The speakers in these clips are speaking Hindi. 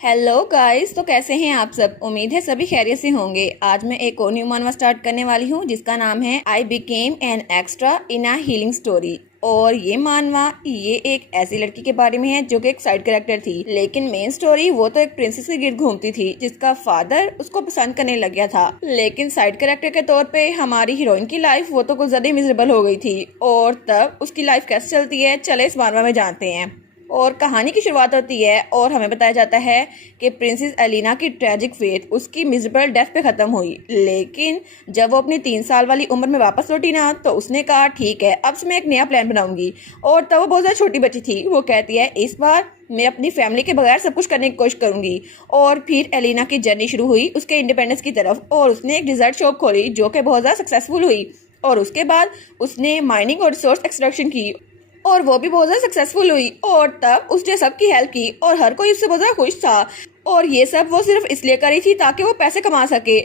हेलो गाइस, तो कैसे हैं आप सब। उम्मीद है सभी खैरियत से होंगे। आज मैं एक और न्यू मानवा स्टार्ट करने वाली हूँ जिसका नाम है I became an extra in a healing story. और ये एक ऐसी लड़की के बारे में है जो कि एक साइड कैरेक्टर थी, लेकिन मेन स्टोरी वो तो एक प्रिंसेस के गिर्द घूमती थी जिसका फादर उसको पसंद करने लग गया था। लेकिन साइड कैरेक्टर के तौर पे हमारी हीरोइन की लाइफ वो तो कुछ ज्यादा मिजरेबल हो गई थी। और तब उसकी लाइफ कैसे चलती है, चले इस मानवा में जानते हैं। और कहानी की शुरुआत होती है और हमें बताया जाता है कि प्रिंसेस एलिना की ट्रेजिक फेट उसकी मिजरेबल डेथ पे खत्म हुई। लेकिन जब वो अपनी 3 साल वाली उम्र में वापस लौटी ना, तो उसने कहा ठीक है, अब से मैं एक नया प्लान बनाऊंगी। और तब वो बहुत ज्यादा छोटी बच्ची थी। वो कहती है इस बार मैं अपनी फैमिली के बगैर सब कुछ करने की कोशिश करूंगी। और फिर एलिना की जर्नी शुरू हुई उसके इंडिपेंडेंस की तरफ, और उसने एक डिजर्ट शॉप खोली जो कि बहुत ज्यादा सक्सेसफुल हुई। और उसके बाद उसने माइनिंग और रिसोर्स एक्सट्रैक्शन की और वो भी बहुत ज्यादा सक्सेसफुल हुई। और तब उसने सबकी हेल्प की और हर कोई उससे बहुत ज्यादा खुश था। और ये सब वो सिर्फ इसलिए करी थी ताकि वो पैसे कमा सके।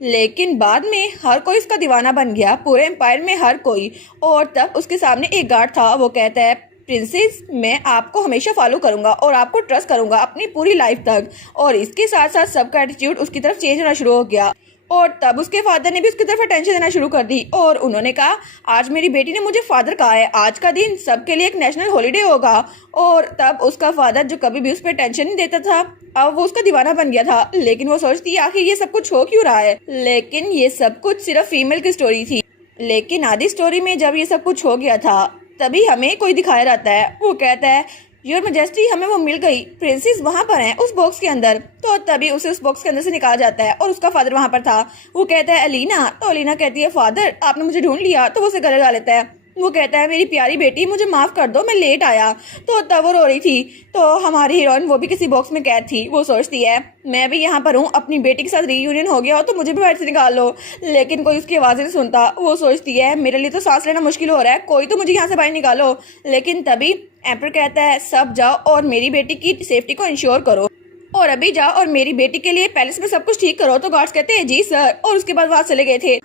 लेकिन बाद में हर कोई इसका दीवाना बन गया, पूरे एम्पायर में हर कोई। और तब उसके सामने एक गार्ड था। वो कहता है प्रिंसेस, मैं आपको हमेशा फॉलो करूंगा और आपको ट्रस्ट करूंगा अपनी पूरी लाइफ तक। और इसके साथ साथ सबका एटीट्यूड उसकी तरफ चेंज होना शुरू हो गया। और तब उसके फादर ने भी उसकी तरफ अटेंशन देना शुरू कर दी और उन्होंने कहा आज मेरी बेटी ने मुझे फादर कहा है, आज का दिन सबके लिए एक नेशनल हॉलीडे होगा। और तब उसका फादर जो कभी भी उस पर टेंशन नहीं देता था, अब वो उसका दीवाना बन गया था। लेकिन वो सोचती आखिर ये सब कुछ हो क्यों रहा है। लेकिन ये सब कुछ सिर्फ फीमेल की स्टोरी थी। लेकिन आधी स्टोरी में जब ये सब कुछ हो गया था तभी हमें कोई दिखाया रहता है। वो कहता है योर मैजेस्टी, हमें वो मिल गई, प्रिंसेस वहां पर है उस बॉक्स के अंदर। तो तभी उसे उस बॉक्स के अंदर से निकाला जाता है और उसका फादर वहां पर था। वो कहता है अलीना, तो अलीना कहती है फादर आपने मुझे ढूंढ लिया। तो वो उसे गले लगा लेता है। वो कहता है मेरी प्यारी बेटी मुझे माफ कर दो, मैं लेट आया। तो तब वो रो रही थी। तो हमारी हीरोइन वो भी किसी बॉक्स में कैद थी। वो सोचती है मैं भी यहाँ पर हूँ, अपनी बेटी के साथ रीयूनियन हो गया हो तो मुझे भी बाहर से निकाल लो। लेकिन कोई उसकी आवाज़ नहीं सुनता। वो सोचती है मेरे लिए तो सांस लेना मुश्किल हो रहा है, कोई तो मुझे यहाँ से बाहर निकालो। लेकिन तभी एम्पर कहता है सब जाओ और मेरी बेटी की सेफ्टी को इंश्योर करो, और अभी जाओ और मेरी बेटी के लिए पैलेस में सब कुछ ठीक करो। तो गार्ड्स कहते हैं जी सर, और उसके बाद वहां चले गए थे।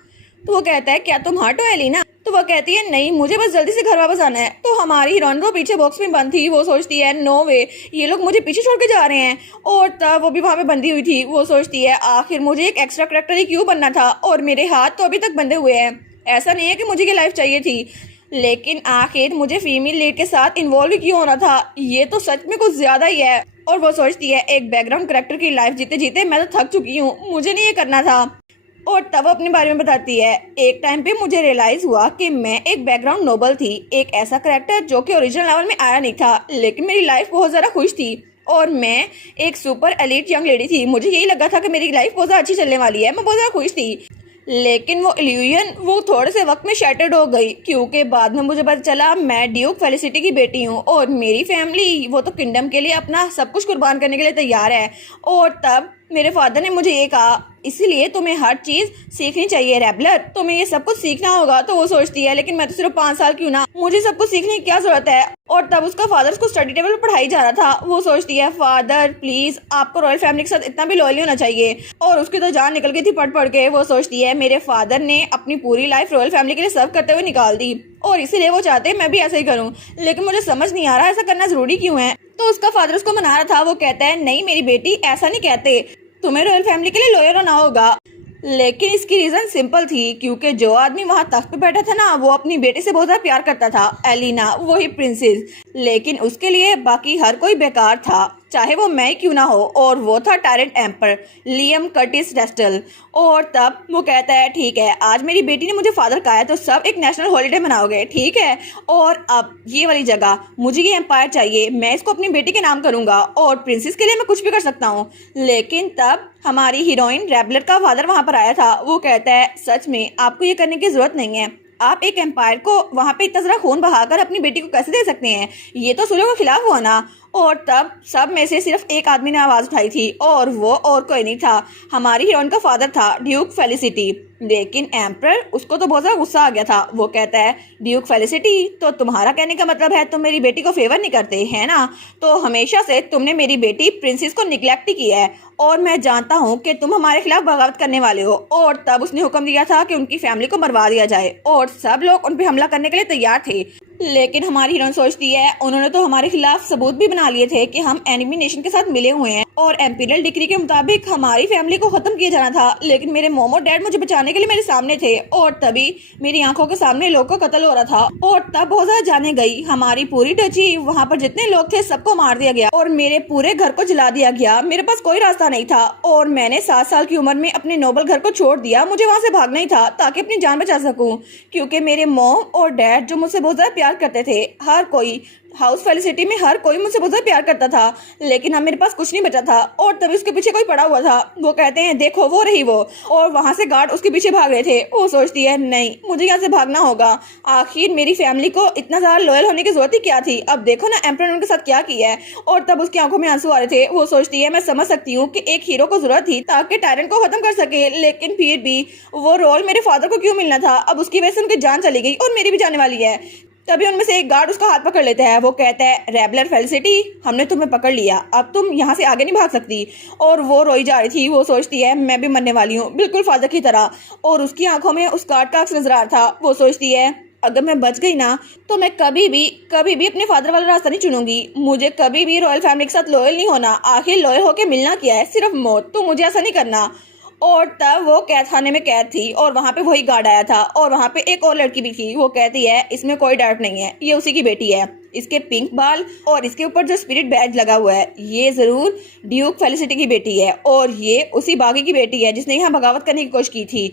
तो वो कहता है क्या तुम हर्ट हो एलिना। तो वो कहती है नहीं, मुझे बस जल्दी से घर वापस आना है। तो हमारी हीरोइन वो पीछे बॉक्स में बंद थी। वो सोचती है नो वे, ये लोग मुझे पीछे छोड़ के जा रहे हैं। और तब वो भी वहां पे बंधी हुई थी। वो सोचती है आखिर मुझे एक एक्स्ट्रा करेक्टर ही क्यों बनना था, और मेरे हाथ तो अभी तक बंधे हुए हैं। ऐसा नहीं है कि मुझे ये लाइफ चाहिए थी, लेकिन आखिर मुझे फीमेल लीड के साथ इन्वॉल्व क्यों होना था, ये तो सच में कुछ ज्यादा ही है। और वो सोचती है एक बैकग्राउंड करेक्टर की लाइफ जीते जीते मैं तो थक चुकी हूँ, मुझे नहीं ये करना था। और तब अपने बारे में बताती है एक टाइम पे मुझे रियलाइज हुआ कि मैं एक बैकग्राउंड नोबल थी, एक ऐसा करेक्टर जो कि ओरिजिनल लेवल में आया नहीं था, लेकिन मेरी लाइफ बहुत ज़्यादा खुश थी और मैं एक सुपर एलीट यंग लेडी थी। मुझे यही लगा था कि मेरी लाइफ बहुत ज़्यादा अच्छी चलने वाली है, मैं बहुत ज़्यादा खुश थी। लेकिन वो इल्यूजन वो थोड़े से वक्त में शैटर्ड हो गई, क्योंकि बाद में मुझे पता चला मैं ड्यूक फेलिसिटी की बेटी हूँ और मेरी फैमिली वो तो किंगडम के लिए अपना सब कुछ कुर्बान करने के लिए तैयार है। और तब मेरे फादर ने मुझे ये कहा इसीलिए तुम्हें हर चीज सीखनी चाहिए रेबलर, तुम्हें ये सब कुछ सीखना होगा। तो वो सोचती है लेकिन मैं तो सिर्फ 5 साल क्यों ना, मुझे सब कुछ सीखने की क्या जरूरत है। और तब उसका फादर उसको स्टडी टेबल पर पढ़ाई जा रहा था। वो सोचती है फादर प्लीज आपको रॉयल फैमिली के साथ इतना भी लॉयल होना चाहिए। और उसकी तो जान निकल गई थी पढ़ पढ़ के। वो सोचती है मेरे फादर ने अपनी पूरी लाइफ रॉयल फैमिली के लिए सर्व करते हुए निकाल दी और इसीलिए वो चाहते हैं मैं भी ऐसा ही करूं, लेकिन मुझे समझ नहीं आ रहा ऐसा करना जरूरी क्यों है। तो उसका फादर उसको मना रहा था। वो कहता है नहीं मेरी बेटी, ऐसा नहीं कहते, तुम्हें रॉयल फैमिली के लिए लॉयल होना होगा। लेकिन इसकी रीजन सिंपल थी, क्योंकि जो आदमी वहां तख्त पे बैठा था ना, वो अपनी बेटी से बहुत ज्यादा प्यार करता था, एलिना वही प्रिंसेस। लेकिन उसके लिए बाकी हर कोई बेकार था, चाहे वो मैं क्यों ना हो। और वो था tyrant emperor Liam Curtis wrestle. और तब वो कहता है ठीक है, आज मेरी बेटी ने मुझे फादर कहा है तो सब एक नेशनल हॉलीडे मनाओगे, ठीक है। और अब ये वाली जगह मुझे ये एम्पायर चाहिए, मैं इसको अपनी बेटी के नाम करूंगा और प्रिंसेस के लिए मैं कुछ भी कर सकता हूँ। लेकिन तब हमारी हीरोइन रेबलर का फादर वहां पर आया था। वो कहता है सच में आपको ये करने की जरूरत नहीं है, आप एक एम्पायर को वहां पे इतना सारा खून बहाकर अपनी बेटी को कैसे दे सकते हैं, ये तो सुलह के खिलाफ हुआ ना। और तब सब में से सिर्फ एक आदमी ने आवाज उठाई थी और वो और कोई नहीं था, हमारी हीरोइन का फादर था, ड्यूक फेलिसिटी। लेकिन एम्पर उसको तो बहुत ज्यादा गुस्सा आ गया था। वो कहता है ड्यूक फेलिसिटी, तो तुम्हारा कहने का मतलब है तुम मेरी बेटी को फेवर नहीं करते है ना, तो हमेशा से तुमने मेरी बेटी प्रिंसेस को निग्लेक्ट ही किया है और मैं जानता हूँ कि तुम हमारे खिलाफ बगावत करने वाले हो। और तब उसने हुक्म दिया था कि उनकी फैमिली को मरवा दिया जाए और सब लोग उन पे हमला करने के लिए तैयार थे। लेकिन हमारी हीरोइन सोचती है उन्होंने तो हमारे खिलाफ सबूत भी बना लिए थे कि हम एनिमी नेशन के साथ मिले हुए हैं और एम्पीरियल डिक्री के मुताबिक हमारी फैमिली को खत्म किया जाना था। लेकिन मेरे मॉम और डैड मुझे बचाने के लिए मेरे सामने थे और तभी मेरी आंखों के सामने लोग को कत्ल हो रहा था और तब बहुत ज्यादा जाने गई। हमारी पूरी डची, वहाँ पर जितने लोग थे सबको मार दिया गया और मेरे पूरे घर को जला दिया गया। मेरे पास कोई रास्ता नहीं था और मैंने 7 साल की उम्र में अपने नोबल घर को छोड़ दिया। मुझे वहाँ से भागना ही था ताकि अपनी जान बचा सकूं, क्योंकि मेरे मॉम और डैड जो मुझसे बहुत ज्यादा प्यार करते थे, हर कोई हाउस फेलिसिटी में हर कोई मुझसे बहुत ज्यादा प्यार करता था, लेकिन अब मेरे पास कुछ नहीं बचा था। और तभी उसके पीछे कोई पड़ा हुआ था। वो कहते हैं देखो वो रही वो, और वहां से गार्ड उसके पीछे भाग रहे थे। वो सोचती है नहीं, मुझे यहाँ से भागना होगा। आखिर मेरी फैमिली को इतना ज्यादा लॉयल होने की जरूरत ही क्या थी। अब देखो ना एम्परर ने उनके साथ क्या किया है। और तब उसकी आंखों में आंसू आ रहे थे। वो सोचती है मैं समझ सकती हूँ कि एक हीरो को जरूरत थी ताकि टायरेंट को खत्म कर सके, लेकिन फिर भी वो रोल मेरे फादर को क्यों मिलना था। अब उसकी वजह से उनकी जान चली गई और मेरी भी जाने वाली है। तभी उनमें से एक गार्ड उसका हाथ पकड़ लेता है। वो कहता है रेबलर फेलिसिटी, हमने तुम्हें पकड़ लिया, अब तुम यहाँ से आगे नहीं भाग सकती। और वो रोई जा रही थी। वो सोचती है मैं भी मरने वाली हूँ, बिल्कुल फादर की तरह। और उसकी आंखों में उस गार्ड का अक्स नजर आ रहा था। वो सोचती है अगर मैं बच गई ना तो मैं कभी भी अपने फादर वाला रास्ता नहीं चुनूंगी। मुझे कभी भी रॉयल फैमिली के साथ लॉयल नहीं होना। आखिर लॉयल होके मिलना क्या है, सिर्फ मौत। तो मुझे ऐसा नहीं करना। और तब वो कैद खाने में कैद थी और वहां पे वही गार्ड आया था और वहां पे एक और लड़की भी थी। वो कहती है इसमें कोई डाउट नहीं है, ये उसी की बेटी है। इसके पिंक बाल और इसके ऊपर जो स्पिरिट बैज लगा हुआ है, ये जरूर ड्यूक फेलिसिटी की बेटी है और ये उसी बागी की बेटी है जिसने यहाँ बगावत करने की कोशिश की थी।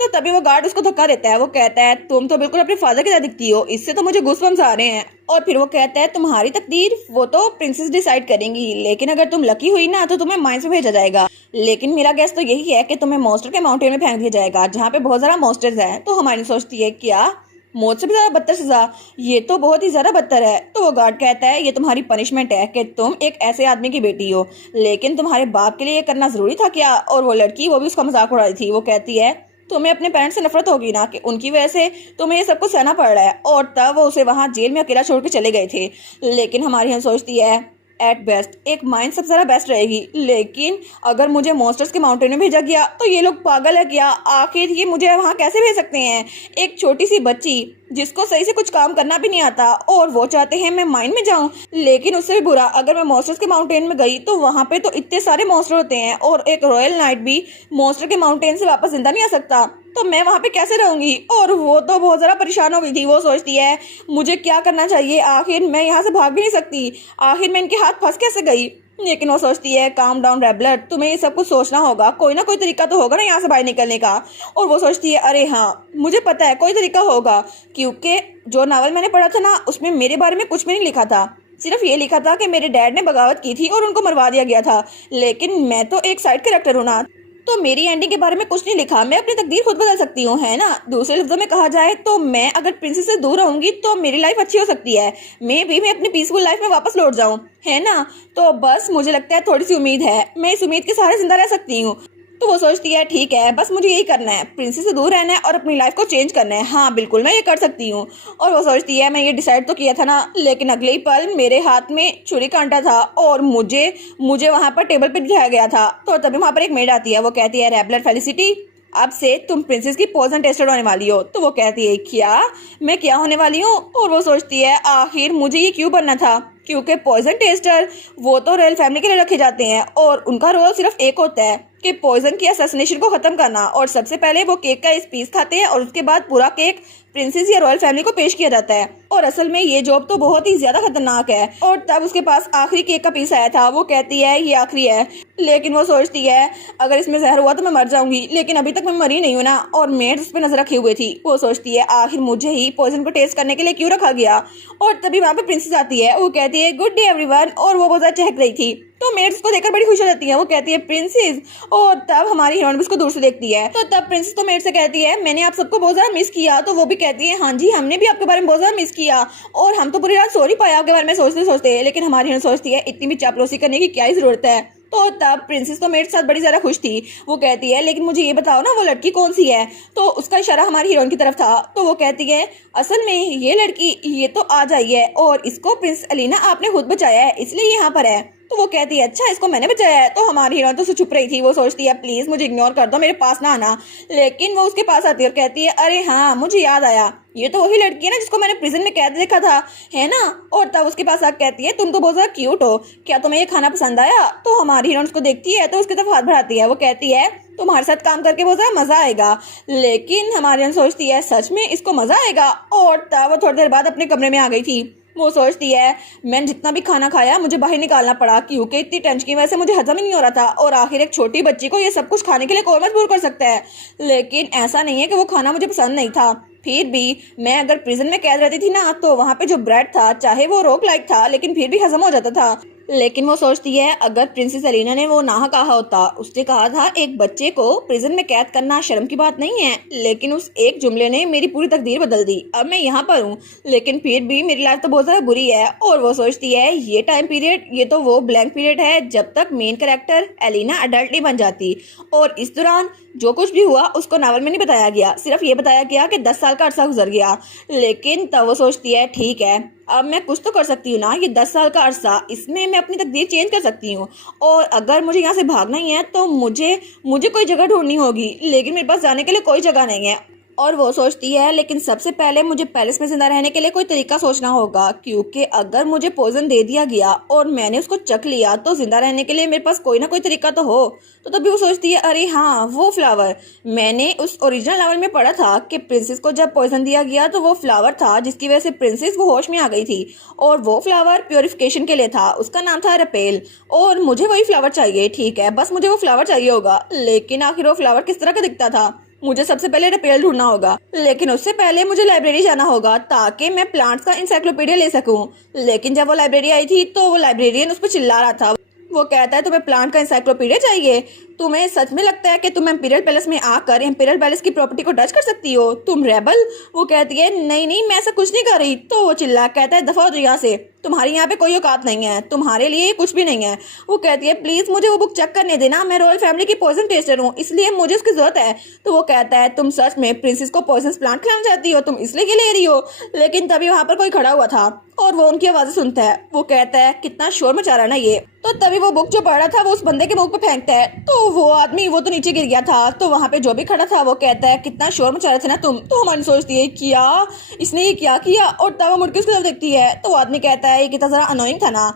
तो तभी वो गार्ड उसको धक्का देता है। वो कहता है तुम तो बिल्कुल अपने फादर की तरह दिखती हो, इससे तो मुझे गूज़बम्स आ रहे हैं। और फिर वो कहता है तुम्हारी तकदीर वो तो प्रिंसेस डिसाइड करेंगी, लेकिन अगर तुम लकी हुई ना तो तुम्हें माइंस में भेजा जाएगा। लेकिन मेरा गेस तो यही है कि तुम्हें मॉन्स्टर के माउंटेन में फेंक दिया जाएगा जहाँ पे बहुत ज्यादा मॉन्स्टर्स हैं। तो हमारी सोचती है क्या मौत से भी ज्यादा बदतर सजा, ये तो बहुत ही ज्यादा बदतर है। तो वो गार्ड कहता है ये तुम्हारी पनिशमेंट है कि तुम एक ऐसे आदमी की बेटी हो, लेकिन तुम्हारे बाप के लिए ये करना जरूरी था क्या। और वो लड़की वो भी उसका मजाक उड़ा रही थी। वो कहती है तुम्हें अपने पेरेंट्स से नफरत होगी ना कि उनकी वजह से तुम्हें ये सब कुछ सहना पड़ रहा है। और तब वो उसे वहां जेल में अकेला छोड़ के चले गए थे। लेकिन हमारी यहाँ सोचती है एट बेस्ट एक माइंड सबसे ज्यादा बेस्ट रहेगी, लेकिन अगर मुझे मॉन्स्टर्स के माउंटेन में भेजा गया तो ये लोग पागल है क्या। आखिर ये मुझे वहाँ कैसे भेज सकते हैं, एक छोटी सी बच्ची जिसको सही से कुछ काम करना भी नहीं आता और वो चाहते हैं मैं माइंड में जाऊं। लेकिन उससे भी बुरा अगर मैं मॉन्स्टर्स के माउंटेन में गई तो वहां पे तो इतने सारे मॉन्स्टर होते हैं और एक रॉयल नाइट भी मॉन्स्टर के माउंटेन से वापस जिंदा नहीं आ सकता, तो मैं वहां पे कैसे रहूंगी। और वो तो बहुत ज्यादा परेशान हो गई थी। वो सोचती है मुझे क्या करना चाहिए, आखिर मैं यहाँ से भाग भी नहीं सकती, आखिर मैं इनके हाथ फंस कैसे गई। लेकिन वो सोचती है काम डाउन रेबलर, तुम्हें ये सब कुछ सोचना होगा, कोई ना कोई तरीका तो होगा ना यहाँ से बाहर निकलने का। और वो सोचती है अरे हाँ मुझे पता है कोई तरीका होगा, क्योंकि जो नावल मैंने पढ़ा था ना उसमें मेरे बारे में कुछ भी नहीं लिखा था, सिर्फ ये लिखा था कि मेरे डैड ने बगावत की थी और उनको मरवा दिया गया था। लेकिन मैं तो एक साइड कैरेक्टर हूँ ना, तो मेरी एंडिंग के बारे में कुछ नहीं लिखा। मैं अपनी तकदीर खुद बदल सकती हूँ, है ना। दूसरे लफ्जों में कहा जाए तो मैं अगर प्रिंसेस से दूर रहूंगी तो मेरी लाइफ अच्छी हो सकती है, मैं अपनी पीसफुल लाइफ में वापस लौट जाऊं, है ना। तो बस मुझे लगता है थोड़ी सी उम्मीद है, मैं इस उम्मीद के सहारे जिंदा रह सकती हूँ। तो वो सोचती है ठीक है बस मुझे यही करना है, प्रिंसेस से दूर रहना है और अपनी लाइफ को चेंज करना है। हाँ बिल्कुल मैं ये कर सकती हूँ। और वो सोचती है मैं ये डिसाइड तो किया था ना, लेकिन अगले ही पल मेरे हाथ में छुरी कांटा था और मुझे वहां पर टेबल पे बिठाया गया था। तो तभी वहां पर एक मेड आती है। वो कहती है रेबलर फेलिसिटी अब से तुम प्रिंसेस की पॉइजन टेस्टेड होने वाली हो। तो वो कहती है क्या, मैं क्या होने वाली हूँ। और वो सोचती है आखिर मुझे ये क्यों बनना था, क्योंकि पॉइजन टेस्टर वो तो रॉयल फैमिली के लिए रखे जाते हैं और उनका रोल सिर्फ एक होता है कि पॉइजन की असैसिनेशन को खत्म करना। और सबसे पहले वो केक का पीस खाते हैं और उसके बाद पूरा केक प्रिंसेस या रॉयल फैमिली को पेश किया जाता है। और असल में ये जॉब तो बहुत ही ज्यादा खतरनाक है। और तब उसके पास आखिरी केक का पीस आया था। वो कहती है ये आखिरी है, लेकिन वो सोचती है अगर इसमें जहर हुआ तो मैं मर जाऊंगी, लेकिन अभी तक मैं मरी नहीं हूँ ना। और मेड उस पर नजर रखे हुए थी। वो सोचती है आखिर मुझे ही पॉइजन को टेस्ट करने के लिए क्यों रखा गया। और तभी वहां पे प्रिंसेस आती है। वो कहती है गुड डे एवरीवन, और वो बहुत ज्यादा चहक रही थी। तो मेड्स को देखकर बड़ी खुश हो जाती है। वो कहती है प्रिंसेस, और तब हमारी हीरोइन भी उसको दूर से देखती है। तो तब प्रिंसेस तो मेड से कहती है मैंने आप सबको बहुत ज्यादा मिस किया। तो वो भी कहती है हाँ जी हमने भी आपके बारे में बहुत ज्यादा मिस किया और हम तो पूरी रात सो नहीं पाया आपके बारे में सोचते सोचते। लेकिन हमारी हीरोइन सोचती है इतनी भी चापलूसी करने की क्या ही जरूरत है। तो तब प्रिंसेस तो मेरे साथ बड़ी ज्यादा खुश थी। वो कहती है लेकिन मुझे ये बताओ ना वो लड़की कौन सी है। तो उसका इशारा हमारी हीरोइन की तरफ था। तो वो कहती है असल में ये लड़की ये तो आ जाई है और इसको प्रिंस अलीना आपने खुद बचाया है इसलिए यहाँ पर है। तो वो कहती है अच्छा इसको मैंने बचाया है। तो हमारी हीरोइन तो चुप रही थी, वो सोचती है प्लीज मुझे इग्नोर कर दो, मेरे पास ना आना। लेकिन वो उसके पास आती है और कहती है अरे हाँ मुझे याद आया, ये तो वही लड़की है ना जिसको मैंने प्रिजन में कैद देखा था, है ना। और तब उसके पास आकर कहती है तुम तो बहुत ज्यादा क्यूट हो, क्या तुम्हें ये खाना पसंद आया। तो हमारी हीरोइन उसको देखती है तो उसकी तरफ हाथ बढ़ाती है, वो कहती है तुम्हारे साथ काम करके बहुत ज्यादा मजा आएगा। लेकिन हमारी हीरोइन सोचती है सच में इसको मजा आएगा। और तब वो थोड़ी देर बाद अपने कमरे में आ गई थी। वो सोचती है मैंने जितना भी खाना खाया मुझे बाहर निकालना पड़ा क्योंकि इतनी टेंशन की वजह से मुझे हजम ही नहीं हो रहा था, और आखिर एक छोटी बच्ची को ये सब कुछ खाने के लिए कौन मजबूर कर सकता है। लेकिन ऐसा नहीं है कि वो खाना मुझे पसंद नहीं था, फिर भी मैं अगर प्रिजन में कैद रहती थी ना तो वहाँ पे जो ब्रेड था चाहे वो रोक लाइक था लेकिन फिर भी हजम हो जाता था। लेकिन वो सोचती है अगर प्रिंसेस एलिना ने वो ना कहा होता, उसने कहा था एक बच्चे को प्रिजन में कैद करना शर्म की बात नहीं है, लेकिन उस एक जुमले ने मेरी पूरी तकदीर बदल दी। अब मैं यहाँ पर हूँ लेकिन फिर भी मेरी लाइफ तो बहुत ज़्यादा बुरी है। और वो सोचती है ये टाइम पीरियड ये तो वो ब्लैंक पीरियड है जब तक मेन कैरेक्टर एलिना अडल्ट नहीं बन जाती, और इस दौरान जो कुछ भी हुआ उसको नावल में नहीं बताया गया, सिर्फ ये बताया गया कि 10 साल का अरसा गुजर गया। लेकिन तब वो सोचती है ठीक है अब मैं कुछ तो कर सकती हूँ ना, ये 10 साल का अरसा इसमें मैं अपनी तकदीर चेंज कर सकती हूँ, और अगर मुझे यहाँ से भागना ही है तो मुझे कोई जगह ढूंढनी होगी, लेकिन मेरे पास जाने के लिए कोई जगह नहीं है। और वो सोचती है लेकिन सबसे पहले मुझे पैलेस में जिंदा रहने के लिए कोई तरीका सोचना होगा, क्योंकि अगर मुझे पॉइजन दे दिया गया और मैंने उसको चख लिया तो जिंदा रहने के लिए मेरे पास कोई ना कोई तरीका तो हो। तो तभी वो सोचती है अरे हाँ वो फ्लावर, मैंने उस ओरिजिनल नॉवल में पढ़ा था कि प्रिंसेस को जब पॉइजन दिया गया तो वो फ्लावर था जिसकी वजह से प्रिंसेस वो होश में आ गई थी, और वो फ्लावर प्योरिफिकेशन के लिए था, उसका नाम था रपेल, और मुझे वही फ्लावर चाहिए। ठीक है बस मुझे वो फ्लावर चाहिए होगा, लेकिन आखिर वो फ्लावर किस तरह का दिखता था, मुझे सबसे पहले रपेल ढूंढना होगा, लेकिन उससे पहले मुझे लाइब्रेरी जाना होगा ताकि मैं प्लांट्स का इंसाइक्लोपीडिया ले सकूं। लेकिन जब वो लाइब्रेरी आई थी तो वो लाइब्रेरियन उस पर चिल्ला रहा था, वो कहता है तुम्हें प्लांट का इंसाइक्लोपीडिया चाहिए, तुम्हें सच में लगता है कि तुम एम्पीरियल पैलेस में आकर एम्पीरियल पैलेस की प्रॉपर्टी को टच कर सकती हो, तुम रेबल। वो कहती है नहीं नहीं मैं ऐसा कुछ नहीं कर रही। तो वो चिल्ला कहता है दफा हो जाओ यहाँ से, तुम्हारी यहाँ पे कोई औकात नहीं है, तुम्हारे लिए ये कुछ भी नहीं है। वो कहती है प्लीज मुझे वो बुक चेक करने देना, मैं रॉयल फैमिली की पॉइजन टेस्टर हूँ इसलिए मुझे उसकी जरूरत है। तो वो कहता है तुम सच में प्रिंसेस को पॉइजन प्लांट खिलाना चाहती हो, तुम इसलिए ये ले रही हो। लेकिन तभी वहां पर कोई खड़ा हुआ था और वो उनकी आवाजें सुनता है, वो कहता है कितना शोर मचा रहा है ना ये। तो तभी वो बुक जो पढ़ रहा था वो उस बंदे के मुंह पे फेंकता है, तो वो आदमी वो तो नीचे गिर गया था। तो वहां पे जो भी खड़ा था वो कहता है कितना शोर मचा रहे थे ना तुम। तो हमारी सोचती है क्या इसने ये क्या किया, और तब वो मुड़ के उसकी तरफ देखती है तो आदमी कहता है कितना जरा अनोइंग था ना।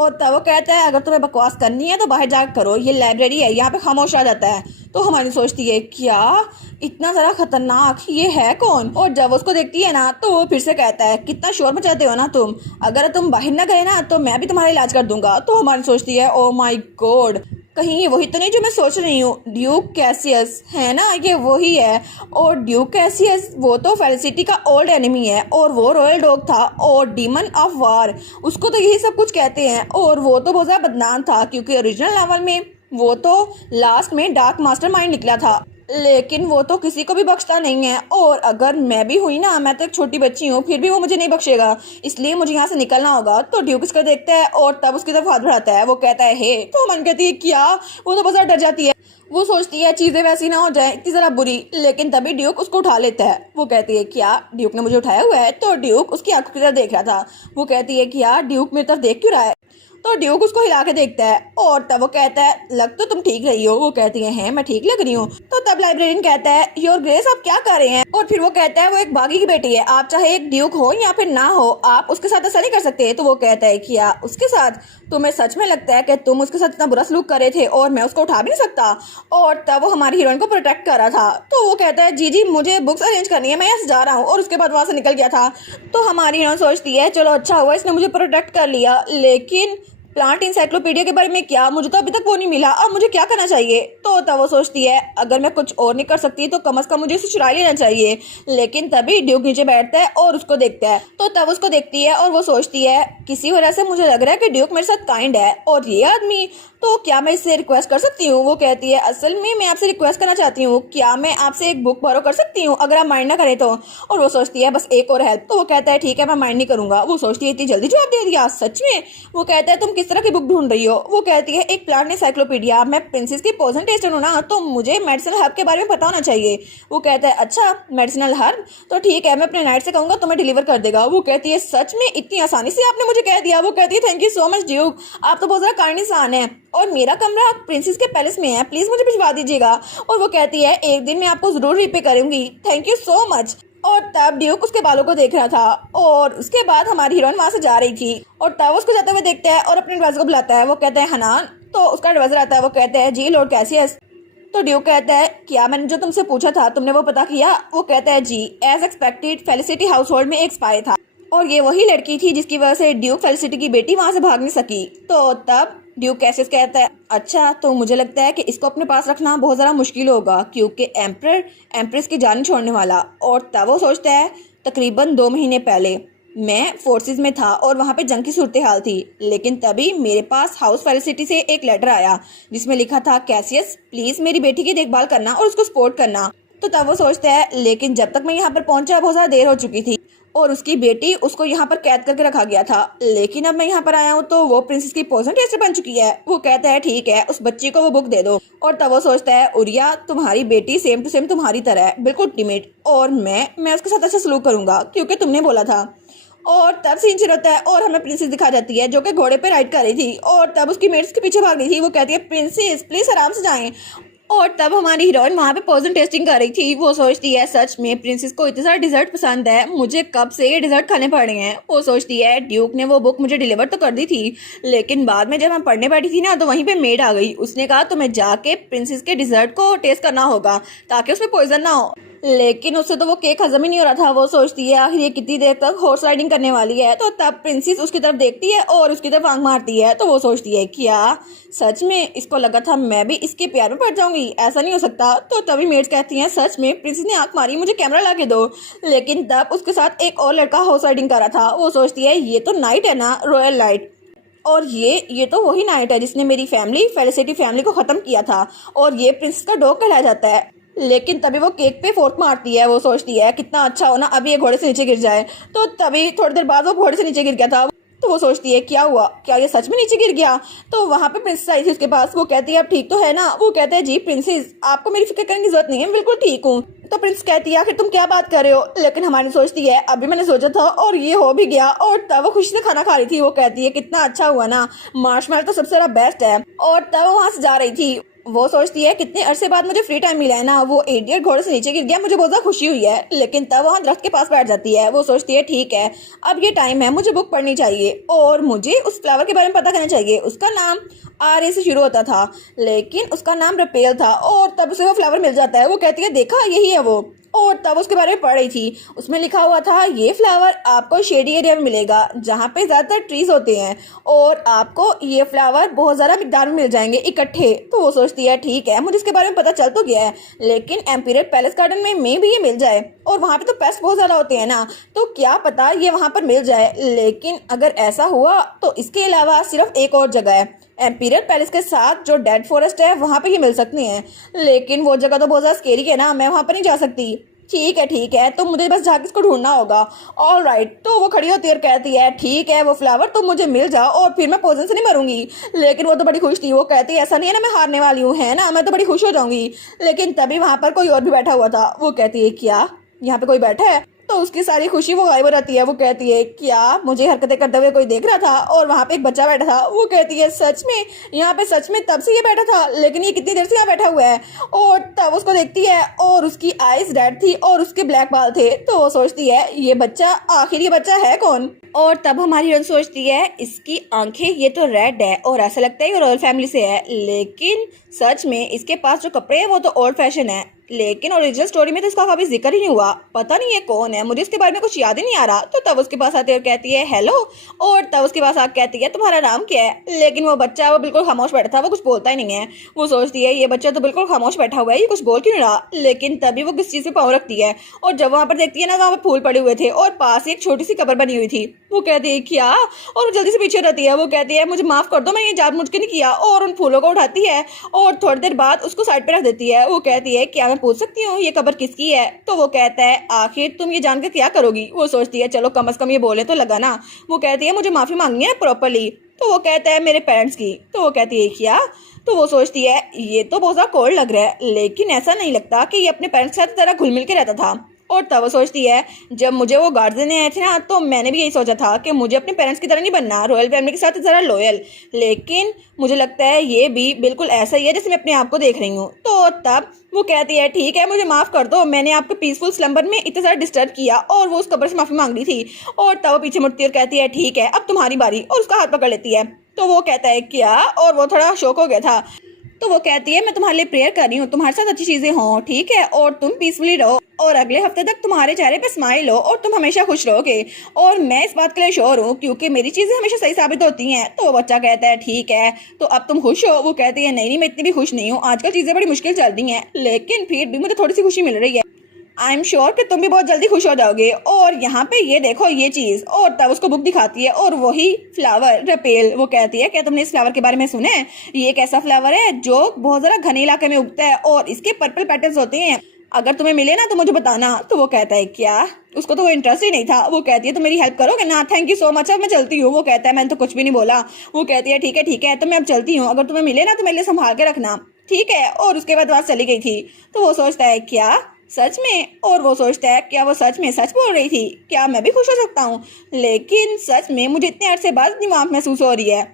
और तब वो कहता है अगर तुम्हें बकवास करनी है तो बाहर जाकर करो, ये लाइब्रेरी है यहाँ पे खामोश रह जाता है। तो हमारी सोचती है क्या इतना जरा खतरनाक ये है कौन। और जब उसको देखती है ना तो वो फिर से कहता है कितना शोर मचाते हो ना तुम, अगर तुम बाहर ना गए ना तो मैं भी तुम्हारा इलाज कर दूंगा। तो हमारी सोचती है ओ माय गॉड कहीं ये वही तो नहीं जो मैं सोच रही हूँ, ड्यूक कैसियस है ना, ये वही है। और ड्यूक कैसियस वो तो फेलिसिटी का ओल्ड एनिमी है, और वो रॉयल डॉग था और डीमन ऑफ वार, उसको तो यही सब कुछ कहते हैं। और वो तो बहुत ज्यादा बदनाम था क्योंकि ओरिजिनल नॉवल में वो तो लास्ट में डार्क मास्टरमाइंड निकला था, लेकिन वो तो किसी को भी बख्शता नहीं है। और अगर मैं भी हुई ना, मैं तो एक छोटी बच्ची हूँ, फिर भी वो मुझे नहीं बख्शेगा, इसलिए मुझे यहाँ से निकलना होगा। तो ड्यूक इसको देखता है और तब उसकी तरफ हाथ बढ़ाता है, वो कहता है हे। तो मन कहती है क्या, वो तो बहुत डर जाती है, वो सोचती है चीजें वैसी ना हो जाए इतनी जरा बुरी। लेकिन तभी ड्यूक उसको उठा लेता है, वो कहती है क्या ड्यूक ने मुझे उठाया हुआ है। तो ड्यूक उसकी आंखों की तरफ देख रहा था, वो कहती है क्या ड्यूक मेरी तरफ देख क्यों रहा है। तो ड्यूक उसको हिला के देखता है और तब वो कहता है लग तो तुम ठीक रही हो। वो कहती है मैं ठीक लग रही हूँ। तो तब लाइब्रेरियन कहता है योर ग्रेस आप क्या कर रहे हैं। और फिर वो कहता है वो एक बागी की बेटी है, आप चाहे एक ड्यूक हो या फिर ना हो आप उसके साथ ऐसा नहीं कर सकते। तो वो कहता है क्या उसके साथ, तुम्हें सच में लगता है कि तुम उसके साथ इतना बुरा सलूक कर रहे थे और मैं उसको उठा भी नहीं सकता। और तब वो हमारी हीरोइन को प्रोटेक्ट कर रहा था। तो वो कहता है जी मुझे बुक्स अरेंज करनी है, मैं यहाँ से जा रहा हूँ। और उसके बाद वहां से निकल गया था। तो हमारी हीरोइन सोचती है चलो अच्छा हुआ इसने मुझे प्रोटेक्ट कर लिया, लेकिन प्लांट इंसाइक्लोपीडिया के बारे में क्या, मुझे तो अभी तक वो नहीं मिला, अब मुझे क्या करना चाहिए। तो तब वो सोचती है अगर मैं कुछ और नहीं कर सकती तो कम से कम मुझे उसे चुरा लेना चाहिए। लेकिन तभी ड्यूक नीचे बैठता है और उसको देखता है, तो तब उसको देखती है और वो सोचती है किसी वजह से मुझे लग रहा है कि ड्यूक मेरे साथ काइंड है, और ये आदमी तो क्या मैं इससे रिक्वेस्ट कर सकती हूँ। वो कहती है असल में मैं आपसे रिक्वेस्ट करना चाहती हूँ, क्या मैं आपसे एक बुक बोरो कर सकती हूँ अगर आप माइंड ना करें तो। और वो सोचती है बस एक और हेल्प। तो वो कहता है ठीक है मैं माइंड नहीं करूंगा। वो सोचती है इतनी जल्दी जवाब दे दिया सच में। वो कहता है तुम किस तरह की बुक ढूंढ रही हो? वो कहती है एक प्लांट एनसाइक्लोपीडिया। मैं प्रिंसेस की पोषण टेस्टर हूँ ना, तो मुझे मेडिसिनल हर्ब के बारे में पता होना चाहिए। वो कहता है अच्छा मेडिसिनल हर्ब, तो ठीक है मैं अपने नाइट से कहूंगा तुम्हें डिलीवर कर देगा। वो कहती है सच में इतनी आसानी से आपने मुझे कह दिया? वो कहती है thank you so much Duke, आप तो बहुत ज्यादा काइंड इंसान है और मेरा कमरा प्रिंसेस के पैलेस में है, प्लीज मुझे भिजवा दीजिएगा। और वो कहती है एक दिन मैं आपको जरूर रिपे करूंगी, थैंक यू सो मच। और तब ड्यूक उसके बालों को देख रहा था और उसके बाद हमारी हीरोइन वहां से जा रही थी और तब उसको जाते हुए देखता है और अपने एडवाइजर को बुलाता है। वो कहता है हनान, तो उसका एडवाइजर आता है। वो कहता है जी लॉर्ड कैसियस। तो ड्यूक कहता है क्या मैंने जो तुमसे पूछा था तुमने वो पता किया? वो कहता है जी, as expected Felicity household में एक स्पाई था और ये वही लड़की थी जिसकी वजह से ड्यूक फेलिसिटी की बेटी वहां से भाग नहीं सकी। तो तब ड्यूक कैसियस कहता है अच्छा, तो मुझे लगता है कि इसको अपने पास रखना बहुत ज़्यादा मुश्किल होगा क्योंकि एम्प्रेस की जान छोड़ने वाला। और तब वो सोचता है तकरीबन 2 महीने पहले मैं फोर्सेस में था और वहाँ पे जंग की सूरत हाल थी, लेकिन तभी मेरे पास हाउस फेलिसिटी से एक लेटर आया जिसमें लिखा था कैसियस प्लीज़ मेरी बेटी की देखभाल करना और उसको सपोर्ट करना। तो तब वो सोचता है लेकिन जब तक मैं यहाँ पर पहुंचा बहुत ज़्यादा देर हो चुकी थी और उसकी बेटी उसको यहाँ पर कैद करके रखा गया था, लेकिन अब मैं यहाँ पर आया हूँ तो वो प्रिंसेस की पोषण टेस्टर बन चुकी है। वो कहता है ठीक है उस बच्ची को वो बुक दे दो। और तब वो सोचता है उरिया तुम्हारी बेटी सेम टू सेम तुम्हारी तरह है, बिल्कुल टिमिड, और मैं उसके साथ अच्छा सलूक करूंगा क्योंकि तुमने बोला था। और तब सीन शुरू होता है और हमें प्रिंसेस दिखा जाती है जो कि घोड़े पे राइड कर रही थी और तब उसकी मेट्स के पीछे भाग रही थी। वो कहती है प्रिंसेस प्लीज आराम से जाएं। और तब हमारी हीरोइन वहाँ पे पोषण टेस्टिंग कर रही थी। वो सोचती है सच में प्रिंसेस को इतने सारे डिजर्ट पसंद है, मुझे कब से ये डिजर्ट खाने पड़ रहे हैं। वो सोचती है ड्यूक ने वो बुक मुझे डिलीवर तो कर दी थी, लेकिन बाद में जब मैं पढ़ने बैठी थी ना तो वहीं पे मेड आ गई। उसने कहा तुम्हें जाके प्रिंसेस के डिजर्ट को टेस्ट करना होगा ताकि उसमें पॉइजन ना हो, लेकिन उससे तो वो केक हजम ही नहीं हो रहा था। वो सोचती है आखिर ये कितनी देर तक हॉर्स राइडिंग करने वाली है। तो तब प्रिंसेस उसकी तरफ देखती है और उसकी तरफ आंख मारती है। तो वो सोचती है क्या सच में इसको लगा था मैं भी इसके प्यार में पड़ जाऊंगी, ऐसा नहीं हो सकता। तो तभी मेड्स कहती हैं सच में प्रिंसेस ने आंख मारी, मुझे कैमरा ला के दो। लेकिन तब उसके साथ एक और लड़का हॉर्स राइडिंग कर रहा था। वो सोचती है ये तो नाइट है ना, रॉयल नाइट, और ये तो वही नाइट है जिसने मेरी फैमिली फेलिसिटी फैमिली को खत्म किया था और ये प्रिंसेस का डॉग कहलाया जाता है। लेकिन तभी वो केक पे फोर्क मारती है। वो सोचती है कितना अच्छा हो ना अभी ये घोड़े से नीचे गिर जाए। तो तभी थोड़ी देर बाद वो घोड़े से नीचे गिर गया था। तो वो सोचती है क्या हुआ, क्या ये सच में नीचे गिर गया? तो वहाँ पे प्रिंसेस आई थी उसके पास। वो कहती है अब ठीक तो है ना? वो कहते हैं जी प्रिंसेस आपको मेरी फिक्र करने की जरूरत नहीं है, बिल्कुल ठीक हूँ। तो प्रिंस कहती है आखिर तुम क्या बात कर रहे हो? लेकिन हमारी सोचती है अभी मैंने सोचा था और ये हो भी गया। और तब वो खुशी से खाना खा रही थी। वो कहती है कितना अच्छा हुआ ना, मार्शमैलो तो सबसे ज्यादा बेस्ट है। और तब वो वहां से जा रही थी। वो सोचती है कितने अरसे बाद मुझे फ्री टाइम मिला है ना, वो इडियट घोड़े से नीचे गिर गया, मुझे बहुत ज्यादा खुशी हुई है। लेकिन तब वहाँ दरख्त के पास बैठ जाती है। वो सोचती है ठीक है अब ये टाइम है, मुझे बुक पढ़नी चाहिए और मुझे उस फ्लावर के बारे में पता करना चाहिए। उसका नाम आर से शुरू होता था लेकिन उसका नाम रपेल था। और तब उसे वो फ्लावर मिल जाता है। वो कहती है देखा यही है वो। और तब उसके बारे में पढ़ रही थी, उसमें लिखा हुआ था ये फ्लावर आपको शेडी एरिया में मिलेगा जहाँ पे ज़्यादातर ट्रीज होते हैं और आपको ये फ्लावर बहुत ज़्यादा मिकदार में मिल जाएंगे इकट्ठे। तो वो सोचती है ठीक है मुझे इसके बारे में पता चल तो गया है, लेकिन एम्पीरियल पैलेस गार्डन में भी ये मिल जाए और वहाँ पे तो पेस्ट बहुत ज़्यादा होते हैं ना, तो क्या पता ये वहाँ पर मिल जाए। लेकिन अगर ऐसा हुआ तो इसके अलावा सिर्फ एक और जगह है एम्पीरियल पैलेस के साथ जो डेड फॉरेस्ट है, वहाँ पे ये मिल सकती हैं, लेकिन वो जगह तो बहुत ज़्यादा स्केरी है ना, मैं वहाँ पर नहीं जा सकती। ठीक है तो मुझे बस जाके इसको ढूंढना होगा। All right. तो वो खड़ी होती है और कहती है ठीक है वो फ्लावर तुम मुझे मिल जाओ और फिर मैं पोजन से नहीं मरूंगी। लेकिन वो तो बड़ी खुश थी। वो कहती है ऐसा नहीं है ना मैं हारने वाली हूँ, है ना, मैं तो बड़ी खुश हो जाऊंगी। लेकिन तभी वहां पर कोई और भी बैठा हुआ था। वो कहती है क्या यहाँ पे कोई बैठा है? तो उसकी सारी खुशी वो गायब हो जाती है। वो कहती है क्या मुझे हरकतें करते हुए कोई देख रहा था? और वहाँ पे एक बच्चा बैठा था। वो कहती है सच में यहाँ पे सच में तब से ये बैठा था, लेकिन ये कितनी देर से यहाँ बैठा हुआ है? और तब उसको देखती है और उसकी आईज रेड थी और उसके ब्लैक बाल थे। तो वो सोचती है ये बच्चा आखिर ये बच्चा है कौन? और तब हमारी हीरोइन सोचती है इसकी आंखें ये तो रेड है और ऐसा लगता है ये रॉयल फैमिली से है, लेकिन सच में इसके पास जो कपड़े हैं वो तो ओल्ड फैशन है, लेकिन ओरिजिनल स्टोरी में तो इसका कभी जिक्र ही नहीं हुआ। पता नहीं ये कौन है, मुझे इसके बारे में कुछ याद ही नहीं आ रहा। तो तब उसके पास आती है और कहती है हेलो। और तब उसके पास आकर कहती है तुम्हारा नाम क्या है? लेकिन वो बच्चा वो बिल्कुल खामोश बैठा था, वो कुछ बोलता ही नहीं है। वो सोचती है ये बच्चा तो बिल्कुल खामोश बैठा हुआ है, ये कुछ बोल क्यों नहीं रहा? लेकिन तभी वो किस चीज़ पे पाँव रखती है और जब वहाँ पर देखती है ना वहाँ पर फूल पड़े हुए थे और पास ही एक छोटी सी कब्र बनी हुई थी। वो कहती है क्या? और वो जल्दी से पीछे रहती है। वो कहती है मुझे माफ कर दो, मैं ये जानबूझ के नहीं किया। और उन फूलों को उठाती है और थोड़ी देर बाद उसको साइड पे रख देती है। वो कहती है क्या मैं पूछ सकती हूँ ये कब्र किसकी है? तो वो कहता है आखिर तुम ये जानकर क्या करोगी? वो सोचती है चलो कम से कम ये बोले तो लगा ना। वो कहती है मुझे माफी मांगनी है प्रॉपरली। तो वो कहता है मेरे पेरेंट्स की। तो वो कहती है क्या? तो वो सोचती है ये तो बहुत ज़्यादा कोल्ड लग रहा है, लेकिन ऐसा नहीं लगता कि ये अपने पेरेंट्स के साथ तरह घुल मिल के रहता था। और तब वो सोचती है जब मुझे वो गार्ड देने आए थे ना, तो मैंने भी यही सोचा था कि मुझे अपने पेरेंट्स की तरह नहीं बनना, रॉयल फैमिली के साथ ज़रा लॉयल। लेकिन मुझे लगता है ये भी बिल्कुल ऐसा ही है जैसे मैं अपने आप को देख रही हूँ। तो तब वो कहती है ठीक है, मुझे माफ़ कर दो, मैंने आपको पीसफुल स्लम्बर में इतना ज़्यादा डिस्टर्ब किया। और वो उस कब्र से माफ़ी मांग रही थी। और तब वो पीछे मुड़ती है और कहती है ठीक है, अब तुम्हारी बारी, और उसका हाथ पकड़ लेती है। तो वो कहता है क्या? और वो थोड़ा शॉक हो गया था। तो वो कहती है मैं तुम्हारे लिए प्रेयर कर रही हूँ, तुम्हारे साथ अच्छी चीजें हों, ठीक है, और तुम पीसफुली रहो, और अगले हफ्ते तक तुम्हारे चेहरे पे स्माइल हो, और तुम हमेशा खुश रहोगे। और मैं इस बात के लिए श्योर हूँ क्योंकि मेरी चीजें हमेशा सही साबित होती हैं। तो वो बच्चा कहता है ठीक है, तो अब तुम खुश हो? वो कहती है नहीं, मैं इतनी भी खुश नहीं हूँ, आजकल चीजें बड़ी मुश्किल चल रही हैं, लेकिन फिर भी मुझे थोड़ी सी खुशी मिल रही है। आई एम श्योर कि तुम भी बहुत जल्दी खुश हो जाओगे। और यहाँ पे ये देखो ये चीज। और तब उसको बुक दिखाती है और वही फ्लावर रपेल। वो कहती है क्या तुमने इस फ्लावर के बारे में सुना है? ये एक ऐसा फ्लावर है जो बहुत ज्यादा घने इलाके में उगता है और इसके पर्पल पैटर्न्स होते हैं, अगर तुम्हें मिले ना तो मुझे बताना। तो वो कहता है क्या? उसको तो वो इंटरेस्ट ही नहीं था। वो कहती है तो मेरी हेल्प करोगे ना? थैंक यू सो मच, अब मैं चलती हूँ। वो कहता है मैंने तो कुछ भी नहीं बोला। वो कहती है ठीक है तो मैं अब चलती हूँ, अगर तुम्हें मिले ना तो मेरे लिए संभाल के रखना, ठीक है। और उसके बाद बात चली गई थी। तो वो सोचता है क्या सच में? और वो सोचता है क्या वो सच में सच बोल रही थी? क्या मैं भी खुश हो सकता हूँ? लेकिन सच में मुझे इतने अरसे बाद दिमाग महसूस हो रही है।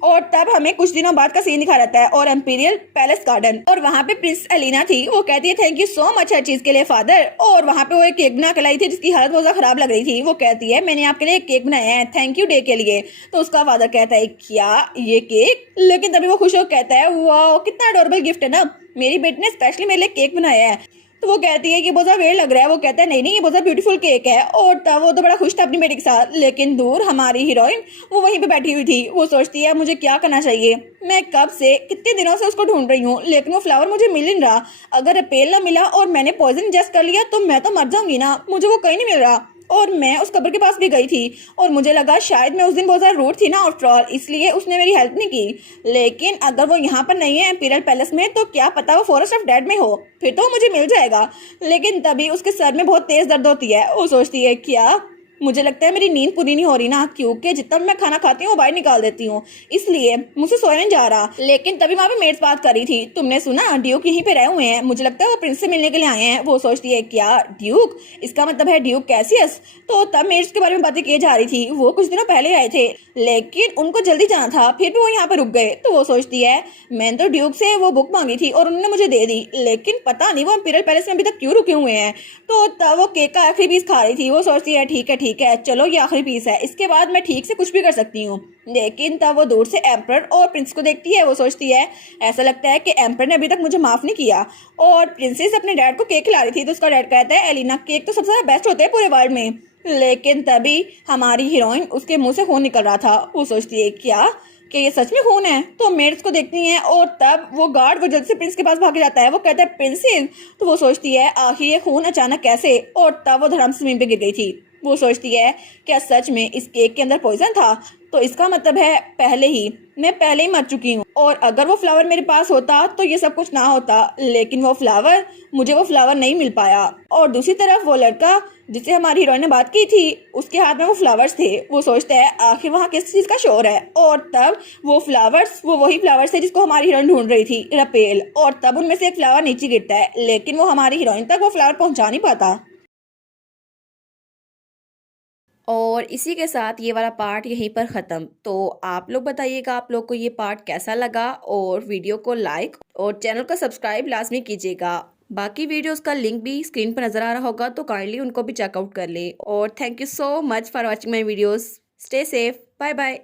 और तब हमें कुछ दिनों बाद का सीन दिखा रहता है और एम्पीरियल पैलेस गार्डन, और वहाँ पे प्रिंस एलिना थी। वो कहती है थैंक यू सो मच हर चीज के लिए फादर। और वहाँ पे वो एक केक बना के लाई थी जिसकी हालत बहुत ज्यादा खराब लग रही थी। वो कहती है मैंने आपके लिए एक केक बनाया है थैंक यू डे के लिए। तो उसका फादर कहता है क्या ये केक? लेकिन तभी वो खुश होकर कहता है वाह कितना अडोरेबल गिफ्ट है ना, मेरी बेटी ने स्पेशली मेरे लिए केक बनाया है। तो वो कहती है कि बहुत ज्यादा वेट लग रहा है। वो कहता है नहीं ये बहुत ज्यादा ब्यूटीफुल केक है। और तब वो तो बड़ा खुश था अपनी बेटी के साथ, लेकिन दूर हमारी हीरोइन वो वहीं पे बैठी हुई थी। वो सोचती है मुझे क्या करना चाहिए, मैं कब से कितने दिनों से उसको ढूंढ रही हूँ, लेकिन वो फ्लावर मुझे मिल नहीं रहा। अगर अपेल ना मिला और मैंने पॉइजन इंजेस्ट कर लिया तो मैं तो मर जाऊंगी ना, मुझे वो कहीं नहीं मिल रहा। और मैं उस कब्र के पास भी गई थी और मुझे लगा शायद मैं उस दिन बहुत ज़्यादा रूड थी ना आफ्टर ऑल, इसलिए उसने मेरी हेल्प नहीं की। लेकिन अगर वो यहाँ पर नहीं है इंपीरियल पैलेस में, तो क्या पता वो फॉरेस्ट ऑफ डेड में हो, फिर तो मुझे मिल जाएगा। लेकिन तभी उसके सर में बहुत तेज दर्द होती है। वो सोचती है क्या मुझे लगता है मेरी नींद पूरी नहीं हो रही ना, क्योंकि जितना मैं खाना खाती हूँ वो बाहर निकाल देती हूँ, इसलिए मुझसे सोया नहीं जा रहा। लेकिन तभी वहाँ पे मेड्स बात कर रही थी, तुमने सुना ड्यूक यहीं पे रहे हुए हैं, मुझे लगता है वो प्रिंस से मिलने के लिए आए हैं। वो सोचती है क्या ड्यूक, इसका मतलब है ड्यूक कैसियस। तो तब मेड्स के बारे में बातें की जा रही थी, वो कुछ दिनों पहले आए थे लेकिन उनको जल्दी जाना था, फिर भी वो यहाँ पे रुक गए। तो वो सोचती है मैंने तो ड्यूक से वो बुक मांगी थी और उन्होंने मुझे दे दी, लेकिन पता नहीं वो इंपीरियल पैलेस में अभी तक क्यों रुके हुए हैं। तो तब वो केक का आखिरी पीस खा रही थी। वो सोचती है ठीक है चलो ये आखिरी पीस है, इसके बाद मैं ठीक से कुछ भी कर सकती हूँ। लेकिन तब वो दूर से एम्परर और प्रिंस को देखती है। वो सोचती है ऐसा लगता है कि एम्परर ने अभी तक मुझे माफ नहीं किया। और प्रिंसेस अपने डैड को केक खिला रही थी, तो उसका डैड कहता है एलिना केक तो सबसे ज्यादा बेस्ट होते हैं पूरे वर्ल्ड में। लेकिन तभी हमारी हीरोइन उसके मुंह से खून निकल रहा था। वो सोचती है क्या कि ये सच में खून है? तो मेड्स को देखती हैं और तब वो गार्ड वो जल्दी से प्रिंस के पास भाग जाता है। वो कहता है प्रिंसेस। तो वो सोचती है आखिर ये खून अचानक कैसे? और तब वो धड़ाम से जमीन पे गिर गई थी। वो सोचती है क्या सच में इस केक के अंदर पॉइजन था? तो इसका मतलब है मैं पहले ही मर चुकी हूँ, और अगर वो फ्लावर मेरे पास होता तो ये सब कुछ ना होता। लेकिन मुझे वो फ्लावर नहीं मिल पाया। और दूसरी तरफ वो लड़का जिससे हमारी हीरोइन ने बात की थी, उसके हाथ में वो फ्लावर्स थे। वो सोचता है आखिर वहाँ किस चीज का शोर है। और तब वो वही फ्लावर्स थे जिसको हमारी हीरोइन ढूंढ रही थी, रपेल। और तब उनमें से एक फ्लावर नीचे गिरता है, लेकिन वो हमारी हीरोइन तक वो फ्लावर पहुंचा नहीं पाता। और इसी के साथ ये वाला पार्ट यहीं पर ख़त्म। तो आप लोग बताइएगा आप लोग को ये पार्ट कैसा लगा, और वीडियो को लाइक और चैनल को सब्सक्राइब लाजमी कीजिएगा। बाकी वीडियोस का लिंक भी स्क्रीन पर नज़र आ रहा होगा, तो काइंडली उनको भी चेकआउट कर लें। और thank you so much for watching my videos. Stay safe, bye bye.